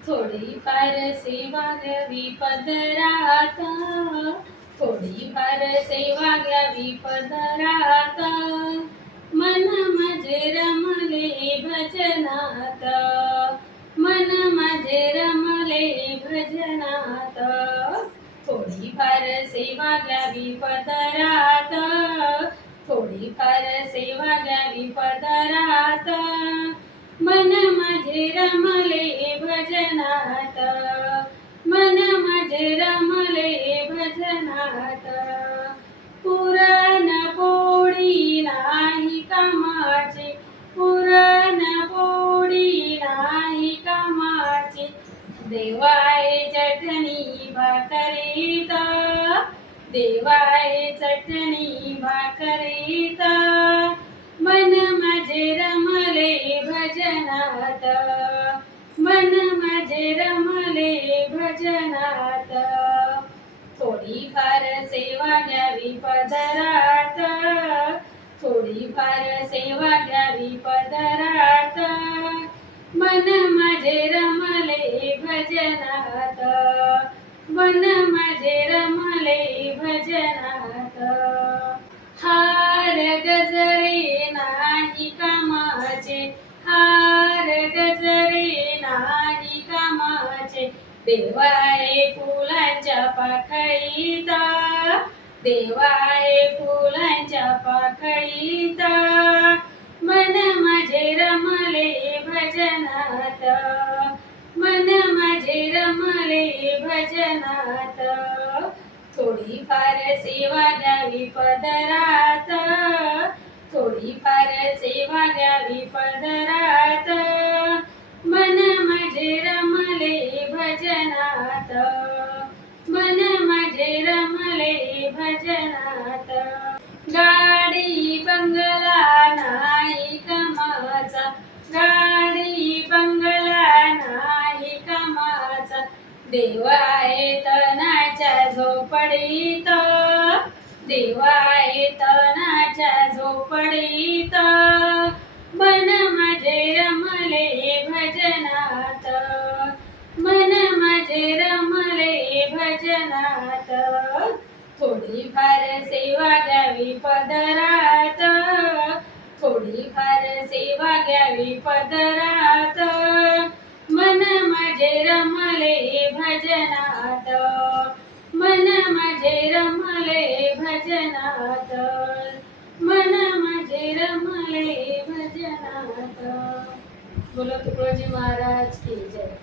थोडीफार सेवा घ्यावी पदरात, थोडीफार सेवा घ्यावी पदरात, मन माझे रमले भजनात, मन माझे रमले भजनात. थोडीफार सेवा घ्यावी पदरात, थोडीफार सेवा घ्यावी पदरात, मन माझे रमले भजनात, मन माझे रमले भजनात. पुरण पोळी नाही कामाची, पुरण पोळी नाही कामाची, देवाय चटणी भाकरीत, देवाय चटणी भाकरीत, मन माझे रमले भजनात, मन माझे रमले भजनात. थोडीफार सेवा घ्यावी पदरात, थोडीफार सेवा घ्यावी पदरात, मन माझे रमले भजनात, मन माझे रमले भजनात. हार गजरे नाही कामाचे, हार गजरे नाही कामाचे, देवाय फुलांच्या पाकळीत, देवाय फुलांच्या पाकळीत, मन माझे रमले भजनात, मन माझे रमले भजनात. थोडीफार सेवा घ्यावी पदरात, थोडीफार सेवा घ्यावी पदरात, मन माझे रमले भजनात, मन माझे रमले भजनात. गाडी बंगला नाही कामाचा, गाडी बंगला नाही कामाचा, देवाय तनाच्या झोपडीत, देवाय तनाच्या झोपडीत, मन माझे रमले भजनात, मन माझे रमले भजनात. थोडीफार सेवा घ्यावी पदरात, थोडीफार सेवा घ्यावी पदरात, मन माझे रमले भजनात, मन माझे रमले भजनात, मन माझे रमले भजनात. बोलो तुकडोजी महाराज की जय.